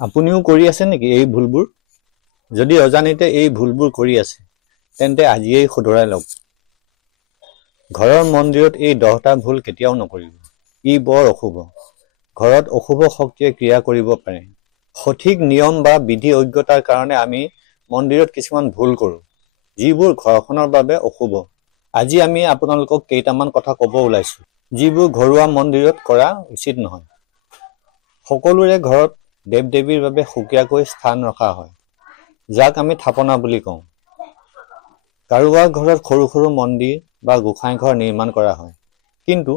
আপুনিও কৰি আছে নেকি এই ভুলবোৰ? যদি অজানিতে এই ভুলবোৰ কৰি আছে, তেন্তে আজিয়েই শুধৰাই লওক। ঘৰৰ মন্দিৰত এই 10টা ভুল কেতিয়াও নকৰিব। ই বৰ অশুভ। ঘৰত অশুভ শক্তিয়ে ক্ৰিয়া কৰিব পাৰে। সঠিক নিয়ম বা বিধি অজ্ঞতাৰ কাৰণে আমি মন্দিৰত কিছুমান ভুল কৰোঁ, যিবোৰ ঘৰখনৰ বাবে অশুভ। আজি আমি আপোনালোকক কেইটামান কথা ক'ব ওলাইছো, যিবোৰ ঘৰুৱা মন্দিৰত কৰা উচিত নহয়। সকলোৰে ঘৰত দেৱ-দেৱীৰ বাবে সুকীয়াকৈ স্থান ৰখা হয়, যাক আমি থাপনা বুলি কওঁ। কাৰোবাৰ ঘৰত সৰু সৰু মন্দিৰ বা গোসাঁই ঘৰ নিৰ্মাণ কৰা হয়, কিন্তু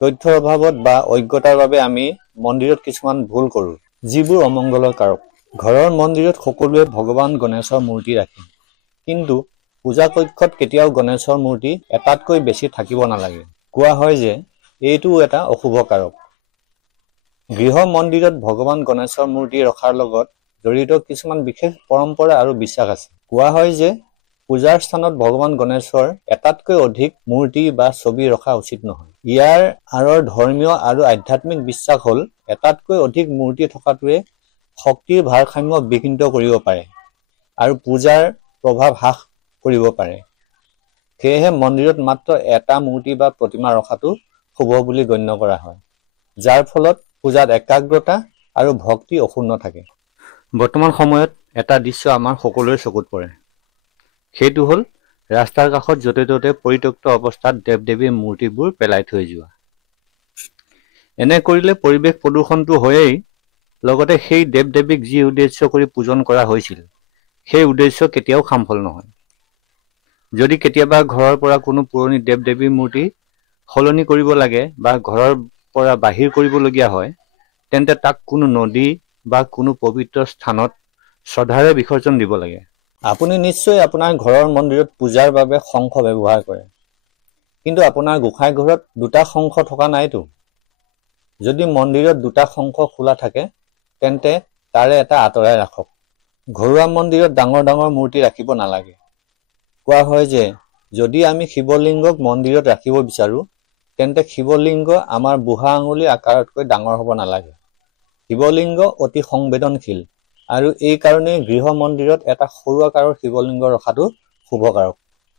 তথ্যৰ অভাৱত বা অজ্ঞতাৰ বাবে আমি মন্দিৰত কিছুমান ভুল কৰোঁ, যিবোৰ অমংগলৰ কাৰক। ঘৰৰ মন্দিৰত সকলোৱে ভগৱান গণেশৰ মূৰ্তি ৰাখে, কিন্তু পূজা কক্ষত কেতিয়াও গণেশৰ মূৰ্তি এটাতকৈ বেছি থাকিব নালাগে। কোৱা হয় যে এইটো এটা অশুভ কাৰক। গৃহ মন্দিৰত ভগৱান গণেশৰ মূৰ্তি ৰখাৰ লগত জড়িত কিছুমান বিশেষ পৰম্পৰা আৰু বিশ্বাস আছে। কোৱা হয় যে পূজাৰ স্থানত ভগৱান গণেশৰ এটাতকৈ অধিক মূৰ্তি বা ছবি ৰখা উচিত নহয়। ইয়াৰ আঁৰৰ ধৰ্মীয় আৰু আধ্যাত্মিক বিশ্বাস হ'ল এটাতকৈ অধিক মূৰ্তি থকাটোৱে শক্তিৰ ভাৰসাম্য বিঘ্নিত কৰিব পাৰে আৰু পূজাৰ প্ৰভাৱ হ্ৰাস কৰিব পাৰে। সেয়েহে মন্দিৰত মাত্ৰ এটা মূৰ্তি বা প্ৰতিমা ৰখাটো শুভ বুলি গণ্য কৰা হয়, যাৰ ফলত পূজাত একাগ্ৰতা আৰু ভক্তি অক্ষুণ্ণ থাকে। বৰ্তমান সময়ত এটা দৃশ্য আমাৰ সকলোৰে চকুত পৰে। সেইটো হ'ল ৰাস্তাৰ কাষত য'তে ত'তে পৰিত্যক্ত অৱস্থাত দেৱ-দেৱীৰ মূৰ্তিবোৰ পেলাই থৈ যোৱা। এনে কৰিলে পৰিৱেশ প্ৰদূষণটো হয়েই, লগতে সেই দেৱ-দেৱীক যি উদ্দেশ্য কৰি পূজন কৰা হৈছিল, সেই উদ্দেশ্য কেতিয়াও সাফল নহয়। যদি কেতিয়াবা ঘৰৰ পৰা কোনো পুৰণি দেৱ-দেৱীৰ মূৰ্তি সলনি কৰিব লাগে বা ঘৰৰ পৰা বাহিৰ কৰিবলগীয়া হয়, তেন্তে তাক কোনো নদী বা কোনো পবিত্ৰ স্থানত শ্ৰদ্ধাৰে বিসৰ্জন দিব লাগে। আপুনি নিশ্চয় আপোনাৰ ঘৰৰ মন্দিৰত পূজাৰ বাবে শংখ ব্যৱহাৰ কৰে, কিন্তু আপোনাৰ গোসাঁই ঘৰত দুটা শংখ থকা নাইতো। যদি মন্দিৰত দুটা শংখ খোলা থাকে, তেন্তে তাৰে এটা আঁতৰাই ৰাখক। ঘৰুৱা মন্দিৰত ডাঙৰ ডাঙৰ মূৰ্তি ৰাখিব নালাগে। কোৱা হয় যে যদি আমি শিৱলিংগক মন্দিৰত ৰাখিব বিচাৰোঁ, তেন্তে শিৱলিংগ আমাৰ বুঢ়া আঙুলি আকাৰতকৈ ডাঙৰ হ'ব নালাগে। শিৱলিংগ অতি সংবেদনশীল, আৰু এই কাৰণেই গৃহ মন্দিৰত এটা সৰু আকাৰৰ শিৱলিংগ ৰখাটো শুভকাৰক।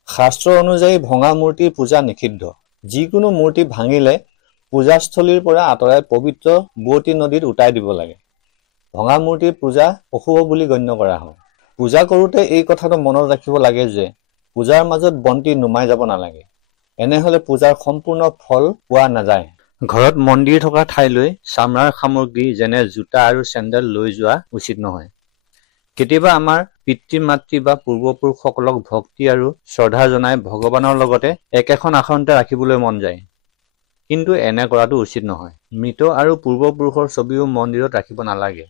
শাস্ত্ৰ অনুযায়ী ভঙা মূৰ্তিৰ পূজা নিষিদ্ধ। যিকোনো মূৰ্তি ভাঙিলে পূজাস্থলীৰ পৰা আঁতৰাই পবিত্ৰ বোৱতী নদীত উটাই দিব লাগে। ভঙা মূৰ্তিৰ পূজা অশুভ বুলি গণ্য কৰা হয়। পূজা কৰোঁতে এই কথাটো মনত ৰাখিব লাগে যে পূজাৰ মাজত বন্তি নুমাই যাব নালাগে। এনেহ'লে পূজাৰ সম্পূৰ্ণ ফল পোৱা নাযায়। ঘৰত মন্দিৰ থকা ঠাইলৈ চামৰাৰ সামগ্ৰী যেনে জোতা আৰু চেণ্ডেল লৈ যোৱা উচিত নহয়। কেতিয়াবা আমাৰ পিতৃ-মাতৃ বা পূৰ্বপুৰুষসকলক ভক্তি আৰু শ্ৰদ্ধা জনাই ভগৱানৰ লগতে একেখন আসনতে ৰাখিবলৈ মন যায়, কিন্তু এনে কৰাটো উচিত নহয়। মৃত আৰু পূৰ্বপুৰুষৰ ছবিও মন্দিৰত ৰাখিব নালাগে।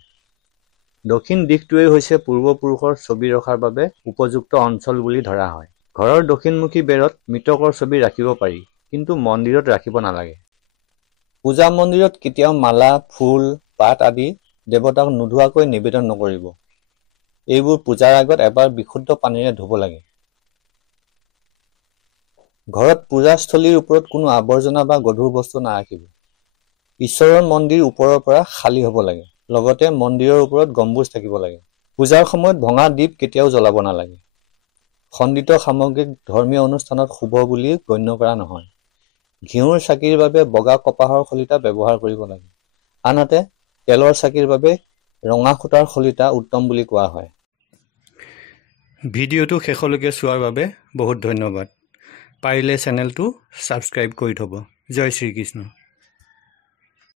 দক্ষিণ দিশটোৱেই হৈছে পূৰ্বপুৰুষৰ ছবি ৰখাৰ বাবে উপযুক্ত অঞ্চল বুলি ধৰা হয়। ঘৰৰ দক্ষিণমুখী বেৰত মৃতকৰ ছবি ৰাখিব পাৰি, কিন্তু মন্দিৰত ৰাখিব নালাগে। পূজা মন্দিৰত কেতিয়াও মালা, ফুল, পাত আদি দেৱতাক নোধোৱাকৈ নিবেদন নকৰিব। এইবোৰ পূজাৰ আগত এবাৰ বিশুদ্ধ পানীৰে ধুব লাগে। ঘৰত পূজাস্থলীৰ ওপৰত কোনো আৱৰ্জনা বা গধুৰ বস্তু নাৰাখিব। ঈশ্বৰৰ মন্দিৰ ওপৰৰ পৰা খালী হ'ব লাগে। লগতে মন্দিৰৰ ওপৰত গম্বুজ থাকিব লাগে। পূজাৰ সময়ত ভঙা দীপ কেতিয়াও জ্বলাব নালাগে। খণ্ডিত সামগ্ৰিক ধৰ্মীয় অনুষ্ঠানত শুভ বুলি গণ্য কৰা নহয়। ঘিউৰ চাকিৰ বাবে বগা কপাহৰ খলিতা ব্যৱহাৰ কৰিব লাগে। আনহাতে তেলৰ চাকিৰ বাবে ৰঙা সূতাৰ খলিতা উত্তম বুলি কোৱা হয়। ভিডিঅ'টো শেষলৈকে চোৱাৰ বাবে বহুত ধন্যবাদ। পাৰিলে চেনেলটো ছাবস্ক্ৰাইব কৰি থ'ব। জয় শ্ৰীকৃষ্ণ।